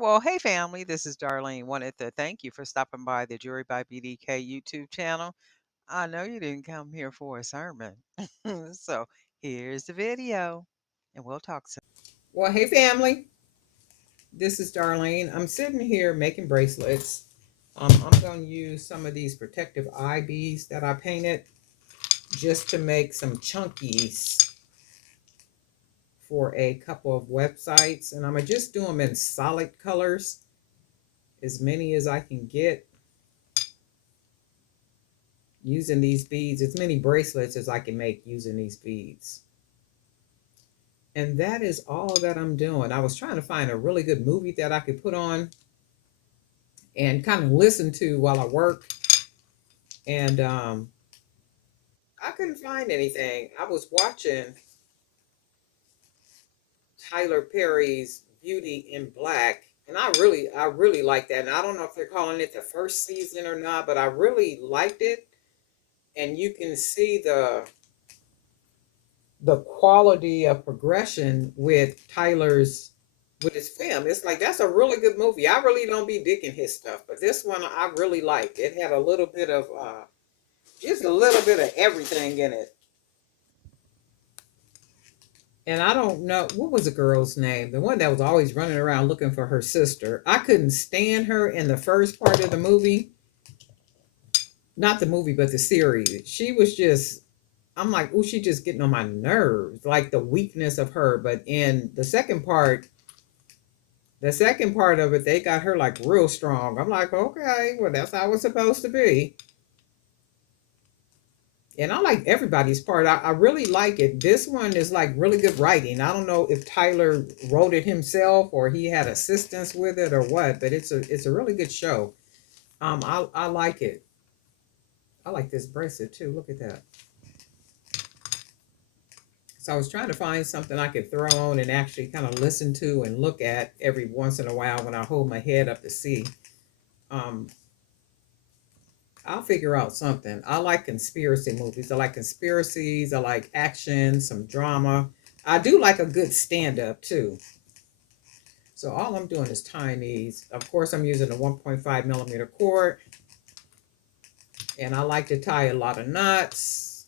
Well, hey family, this is Darlene. Wanted to thank you for stopping by the Jury by BDK YouTube channel. I know you didn't come here for a sermon. So here's the video, and we'll talk soon. Well, hey family, this is Darlene. I'm sitting here making bracelets. I'm going to use some of these protective eye beads that I painted just to make some chunkies for a couple of websites. And I'm going to just do them in solid colors, as many as I can get, using these beads, as many bracelets as I can make using these beads. And that is all that I'm doing. I was trying to find a really good movie that I could put on and kind of listen to while I work. And I couldn't find anything. I was watching Tyler Perry's Beauty in Black, and I really like that. And I don't know if they're calling it the first season or not, but I really liked it. And you can see the quality of progression with Tyler's with his film. It's like that's a really good movie. I really don't be digging his stuff, but this one I really liked. It had a little bit of just a little bit of everything in it. And I don't know what was the girl's name, the one that was always running around looking for her sister. I couldn't stand her in the first part of the movie, not the movie, but the series. She was just, I'm like, oh, she just getting on my nerves, like the weakness of her. But in the second part of it, they got her like real strong. I'm like, okay, well, that's how it's supposed to be. And I like everybody's part. I really like it. This one is like really good writing. I don't know if Tyler wrote it himself or he had assistance with it or what, but it's a really good show. I like it. I like this bracelet too. Look at that. So I was trying to find something I could throw on and actually kind of listen to and look at every once in a while when I hold my head up to see. Um, I'll figure out something. I like conspiracy movies. I like conspiracies. I like action, some drama. I do like a good stand up too. So all I'm doing is tying these. Of course, I'm using a 1.5 millimeter cord, and I like to tie a lot of knots.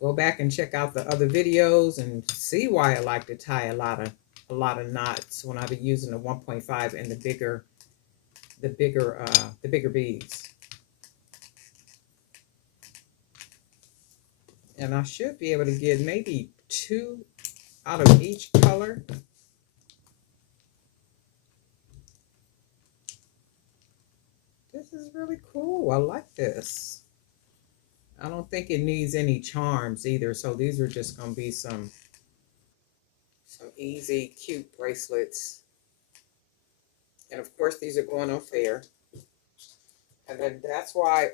Go back and check out the other videos and see why I like to tie a lot of knots when I be using the 1.5 and the bigger beads. And I should be able to get maybe two out of each color. This is really cool. I like this. I don't think it needs any charms either. So these are just going to be some easy, cute bracelets. And of course, these are going on fair. And then that's why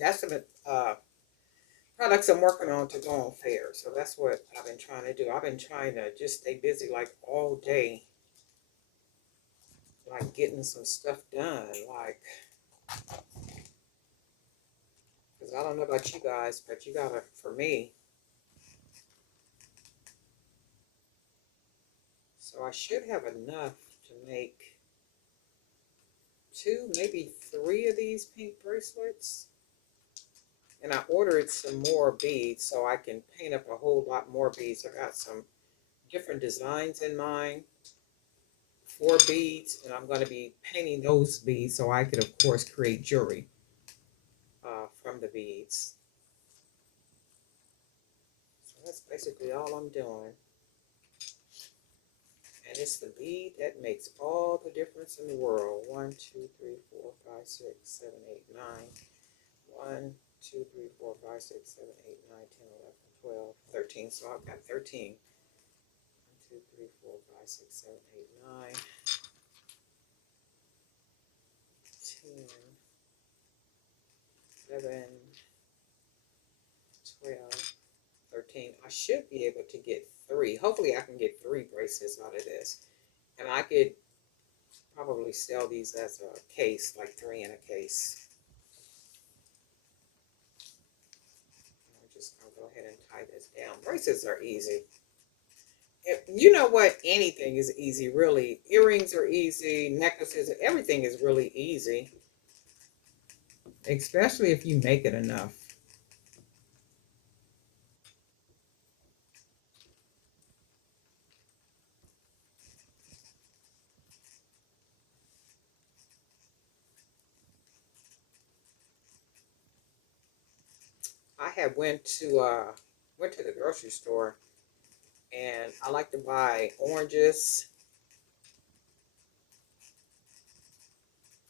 that's the products I'm working on to go on fair. So that's what I've been trying to do. I've been trying to just stay busy like all day, like getting some stuff done. Like, because I don't know about you guys, but you gotta, for me, so I should have enough to make two, maybe three of these pink bracelets. And I ordered some more beads so I can paint up a whole lot more beads. I got some different designs in mind for beads, and I'm going to be painting those beads so I could, of course, create jewelry from the beads. So that's basically all I'm doing. And it's the bead that makes all the difference in the world. 1, 2, 3, 4, 5, 6, 7, 8, 9. 1, 2, 3, 4, 5, 6, 7, 8, 9, 10, 11, 12, 13. So I've got 13. 1, 2, 3, 4, 5, 6, 7, 8, 9, 10, 11, 12, 13. I should be able to get three. Hopefully I can get three bracelets out of this. And I could probably sell these as a case, like three in a case. I'm just going to go ahead and tie this down. Bracelets are easy. You know what? Anything is easy, really. Earrings are easy, necklaces, everything is really easy, especially if you make it enough. I had went to the grocery store, and I like to buy oranges,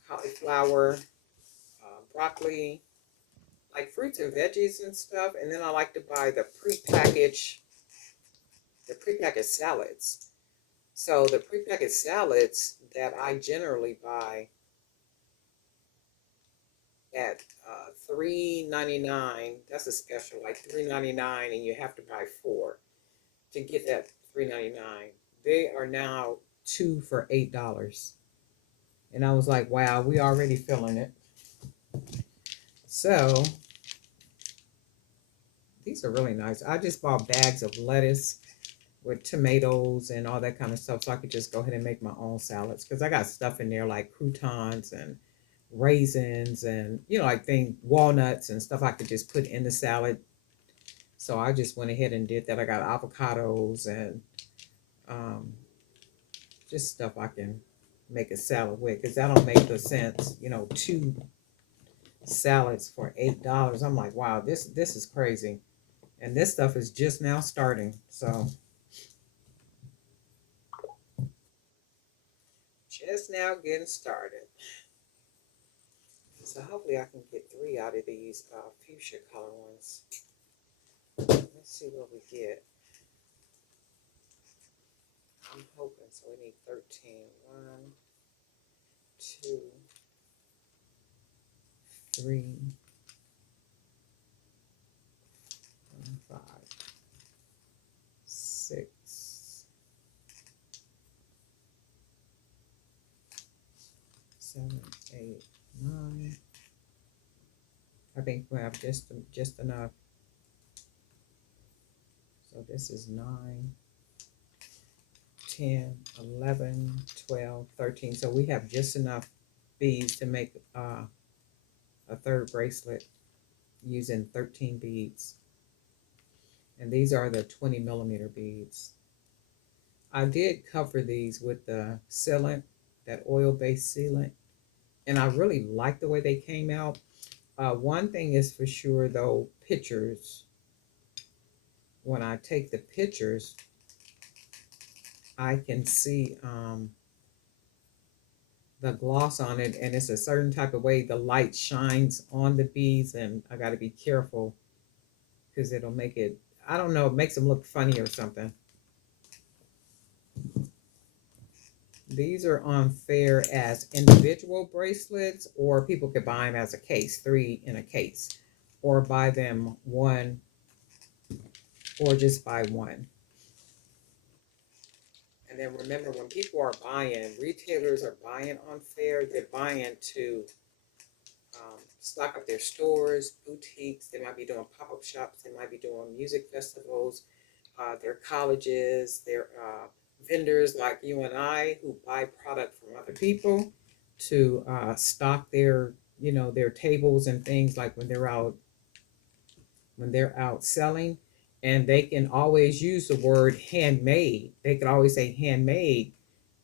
cauliflower, broccoli, like fruits and veggies and stuff. And then I like to buy the prepackaged salads. So the prepackaged salads that I generally buy at $3.99. That's a special, like $3.99, and you have to buy four to get that $3.99. They are now two for $8, and I was like, wow, we already feeling it. So these are really nice. I just bought bags of lettuce with tomatoes and all that kind of stuff, so I could just go ahead and make my own salads because I got stuff in there like croutons and raisins and like thing walnuts and stuff I could just put in the salad. So I just went ahead and did that. I got avocados and um, just stuff I can make a salad with because that don't make the sense. Two salads for $8. I'm like, wow, this is crazy, and this stuff is just now starting. So just now getting started. So hopefully I can get three out of these fuchsia color ones. Let's see what we get. I'm hoping. So we need 13. 1, 2, 3, 5, 6, 7, 8, 9. I think we have just enough. So this is 9, 10, 11, 12, 13. So we have just enough beads to make a third bracelet using 13 beads. And these are the 20 millimeter beads. I did cover these with the sealant, that oil-based sealant, and I really like the way they came out. One thing is for sure though, pictures. When I take the pictures, I can see the gloss on it, and it's a certain type of way the light shines on the beads, and I got to be careful because it'll make it, I don't know, it makes them look funny or something. These are on fair as individual bracelets, or people could buy them as a case, three in a case, or buy them one, or just buy one. And then remember, when people are buying, retailers are buying on fair, they're buying to stock up their stores, boutiques. They might be doing pop-up shops. They might be doing music festivals. Their colleges, their vendors like you and I who buy product from other people to stock their tables and things like when they're out selling, and they can always use the word handmade. They can always say handmade.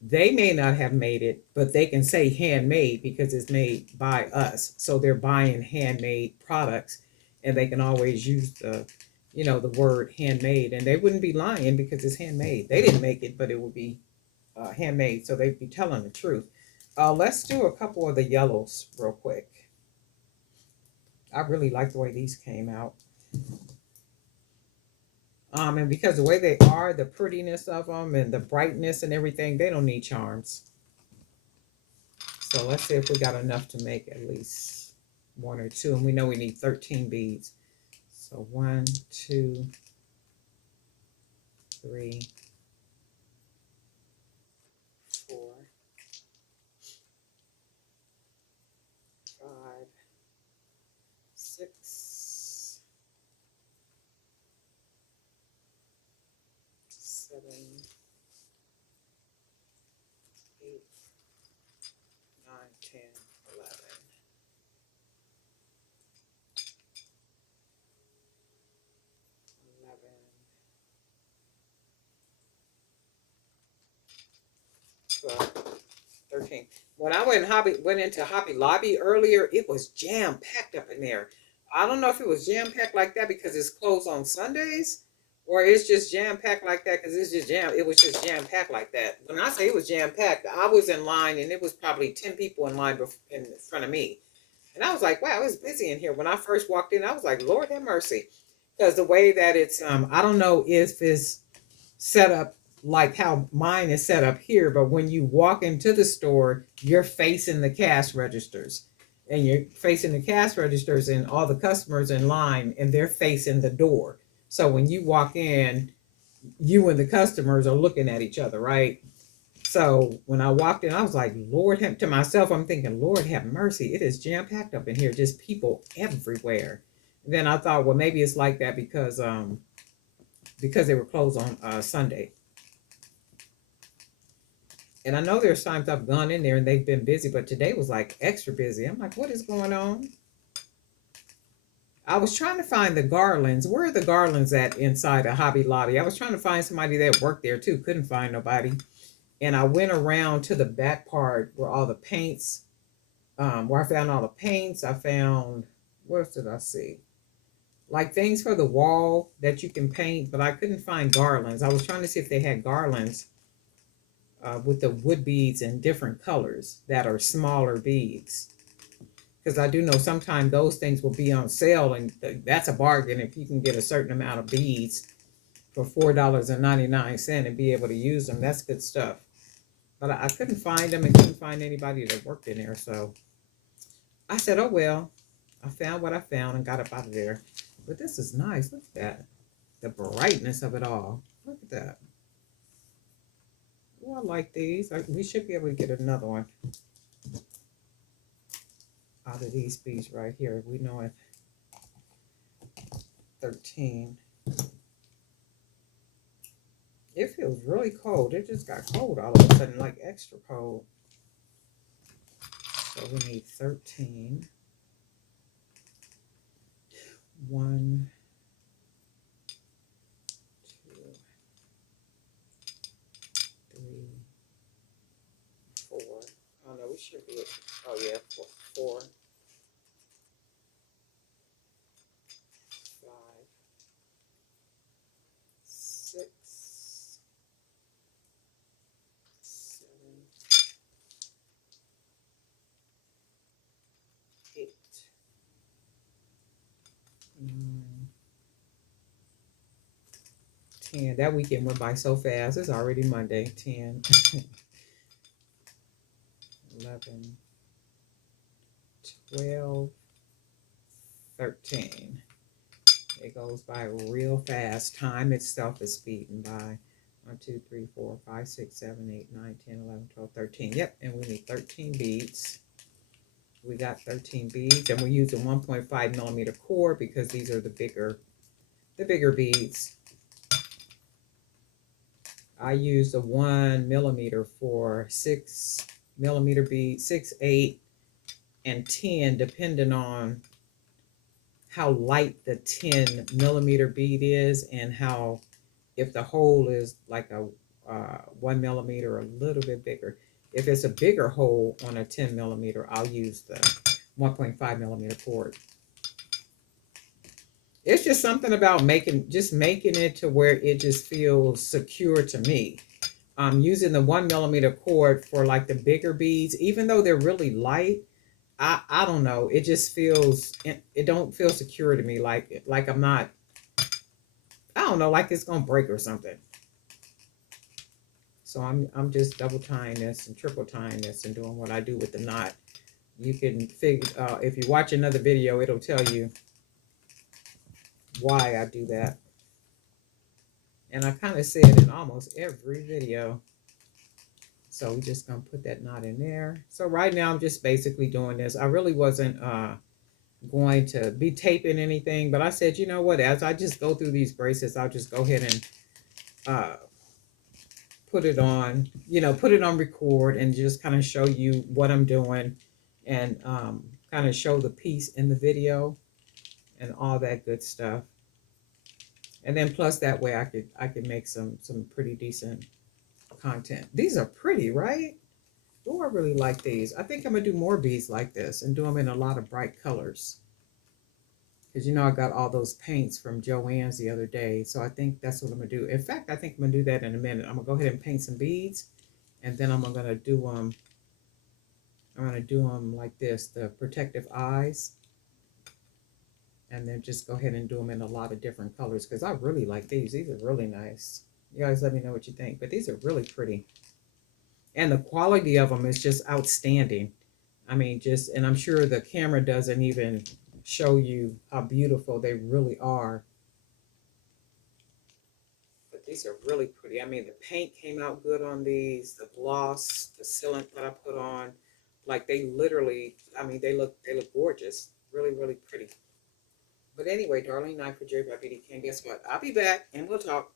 They may not have made it, but they can say handmade because it's made by us. So they're buying handmade products, and they can always use the word handmade, and they wouldn't be lying because it's handmade. They didn't make it, but it would be handmade, so they'd be telling the truth. Let's do a couple of the yellows real quick. I really like the way these came out. And because the way they are, the prettiness of them and the brightness and everything, they don't need charms. So let's see if we got enough to make at least one or two. And we know we need 13 beads. So 1, 2, 3, 4, 5, 6, 7, 10, 11, 11, 12, 13. When I went into Hobby Lobby earlier, it was jam packed up in there. I don't know if it was jam packed like that because it's closed on Sundays, or it's just jam packed like that because it's just jam. It was just jam packed like that. When I say it was jam packed, I was in line and it was probably 10 people in line in front of me, and I was like, "Wow, it's busy in here." When I first walked in, I was like, "Lord have mercy," because the way that it's I don't know if it's set up like how mine is set up here, but when you walk into the store, you're facing the cash registers. And you're facing the cash registers and all the customers in line, and they're facing the door. So when you walk in, you and the customers are looking at each other, right? So when I walked in, I was like, Lord, to myself, I'm thinking, Lord have mercy. It is jam packed up in here, just people everywhere. And then I thought, well, maybe it's like that because they were closed on Sunday. And I know there's times I've gone in there and they've been busy, but today was like extra busy. I'm like, what is going on? I was trying to find the garlands. Where are the garlands at inside a Hobby Lobby? I was trying to find somebody that worked there too. Couldn't find nobody. And I went around to the back part where all the paints, where I found all the paints. I found, what else did I see? Like things for the wall that you can paint, but I couldn't find garlands. I was trying to see if they had garlands with the wood beads in different colors that are smaller beads. Because I do know sometimes those things will be on sale, and that's a bargain if you can get a certain amount of beads for $4.99 and be able to use them. That's good stuff. But I couldn't find them and couldn't find anybody that worked in there. So I said, oh well, I found what I found and got up out of there. But this is nice. Look at that. The brightness of it all. Look at that. Oh, I like these. We should be able to get another one out of these beads right here. We know it. 13. It feels really cold. It just got cold all of a sudden, like extra cold. So we need 13. 1, 2, 3, 4. Oh no, we should be. Oh yeah, 4, 5, 6, 7, 8, 9, 10. That weekend went by so fast. It's already Monday. 10, 11, 12, 13. It goes by real fast. Time itself is speeding by. 1, 2, 3, 4, 5, 6, 7, 8, 9, 10, 11, 12, 13. Yep, and we need 13 beads. We got 13 beads, and we're using 1.5 millimeter cord because these are the bigger beads. I use the 1 millimeter for 6 millimeter beads, 6, 8, and 10, depending on how light the 10 millimeter bead is and how, if the hole is like a 1 millimeter, a little bit bigger. If it's a bigger hole on a 10 millimeter, I'll use the 1.5 millimeter cord. It's just something about making it to where it just feels secure to me. Using the 1 millimeter cord for like the bigger beads, even though they're really light, I don't know. It just feels, it don't feel secure to me. Like I'm not, I don't know, like it's gonna break or something. So I'm just double tying this and triple tying this and doing what I do with the knot. You can figure, if you watch another video, it'll tell you why I do that. And I kind of say it in almost every video. So we're just gonna put that knot in there. So right now I'm just basically doing this. I really wasn't going to be taping anything, but I said, you know what, as I just go through these bracelets, I'll just go ahead and put it on record and just kind of show you what I'm doing. and kind of show the piece in the video and all that good stuff. And then plus that way I could make some pretty decent content. These are pretty, right? Oh, I really like these. I think I'm gonna do more beads like this and do them in a lot of bright colors. Because I got all those paints from Joann's the other day. So I think that's what I'm gonna do. In fact, I think I'm gonna do that in a minute. I'm gonna go ahead and paint some beads, and then I'm gonna do them like this, the protective eyes, and then just go ahead and do them in a lot of different colors because I really like these. These are really nice. You guys let me know what you think. But these are really pretty. And the quality of them is just outstanding. I mean, just, and I'm sure the camera doesn't even show you how beautiful they really are. But these are really pretty. I mean, the paint came out good on these, the gloss, the sealant that I put on. Like they literally, I mean, they look gorgeous. Really, really pretty. But anyway, darling, night for Jerry by BD King. Guess what? I'll be back and we'll talk.